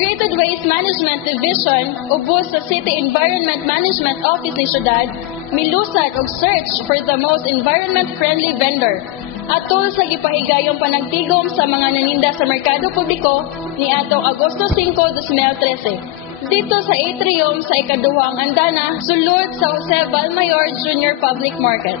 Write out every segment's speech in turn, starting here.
Integrated Waste Management Division ubos sa City Environment Management Office ni syudad milusad og search for the most environment-friendly vendor. Atol sa gipahigayong panagtigom sa mga naninda sa merkado publiko ni atong Agosto 5, 2013. Dito sa atrium sa ikaduhang andana, sulod sa Jose Valmayor Jr. Public Market.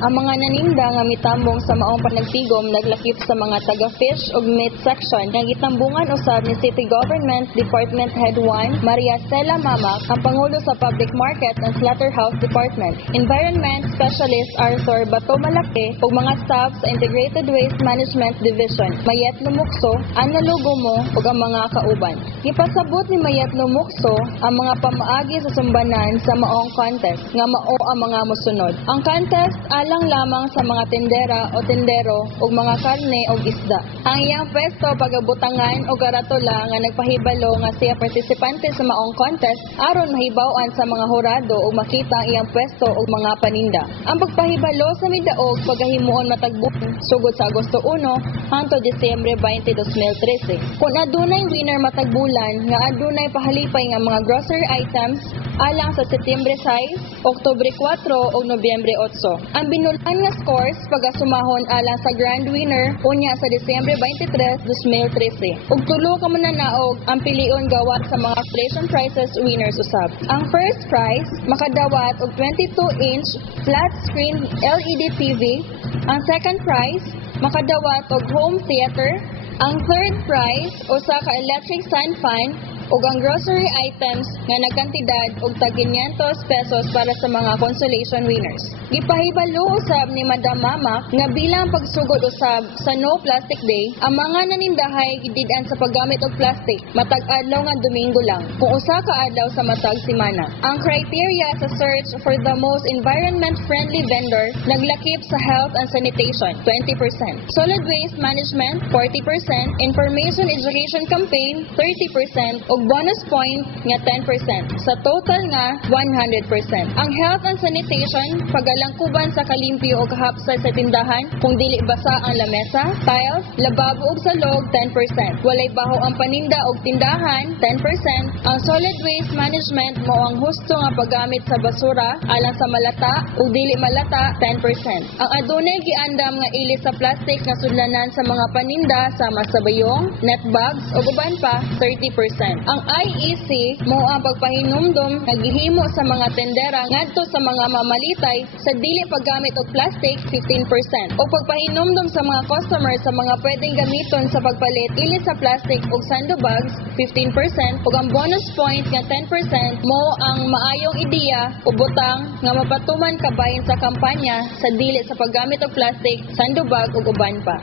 Ang mga naninda nga mitambong sa maong panagtigom naglakip sa mga taga-fish ug meat section nga gitambungan usab ni City Government Department Head 1 Maria Stella Mamak, ang pangulo sa Public Market and Slaughterhouse Department, Environment Specialist Arthur Bato Malaki ug mga staff sa Integrated Waste Management Division, Mayet Lumukso, Ana Lugomo ug ang mga kauban. Gipasabot ni Mayet Lumukso ang mga pamaagi sa sumbanan sa maong contest nga mao ang mga mosunod. Ang contest lang lamang sa mga tendera o tendero ug mga karne o isda. Ang iyang pwesto pagabutangan o garatola nga nagpahibalo nga siya partisipante sa maong contest aron mahibaw-an sa mga hurado o makita ang iyang pwesto o mga paninda. Ang pagpahibalo sa midaog pagahimuon matagbuan sugod sa Agosto 1 hangtod Disyembre 20, 2013. Kung adunay winner matagbulan nga adunay pahalipay nga mga grocery items alang sa Setyembre 6, Oktubre 4 ug Nobyembre 8. Ang binulan nga scores pagasumahon alang sa grand winner unya sa Disyembre 23, 2013. Ug tulo ka mananaog ang pilion gawat sa mga inflation prices winners usab. Ang first prize makadawat og 22-inch flat screen LED TV. Ang second prize makadawat og home theater. Ang third prize usa ka electric stand fan ug ang grocery items nga nagkantidad og tag 500 pesos para sa mga consolation winners. Gipahibalo usab ni Madam Mamak nga bilang pagsugod usab sa No Plastic Day, ang mga nanindahay gidid-an sa paggamit og plastic matag adlaw nga Domingo lang, kung usa ka adlaw sa matag semana. Ang criteria sa search for the most environment-friendly vendor naglakip sa health and sanitation 20%, solid waste management 40%, information education campaign 30%, ug bonus point nga 10%, sa total nga 100%. Ang health and sanitation pagalangkuban sa kalimpyo o kahapsay sa tindahan kung dili basa ang lamesa, tiles, lababo ug salog 10%. Walay baho ang paninda og tindahan 10%. Ang solid waste management mao ang husto nga paggamit sa basura alang sa malata ug dili malata 10%. Ang adunay giandam nga ilis sa plastic nga sudlanan sa mga paninda sama sa bayong, net bags ug uban pa 30%. Ang IEC mao ang pagpahinumdom nga gihimo sa mga tendera ngadto sa mga mamalitay sa dili paggamit og plastic 15% o pagpahinumdom sa mga customer sa mga pwedeng gamiton sa pagpalit ilis sa plastic ug sando bags 15% ug ang bonus point nga 10% mao ang maayong ideya o butang nga mapatuman kabahin sa kampanya sa dili sa paggamit og plastic, sando bag ug uban pa.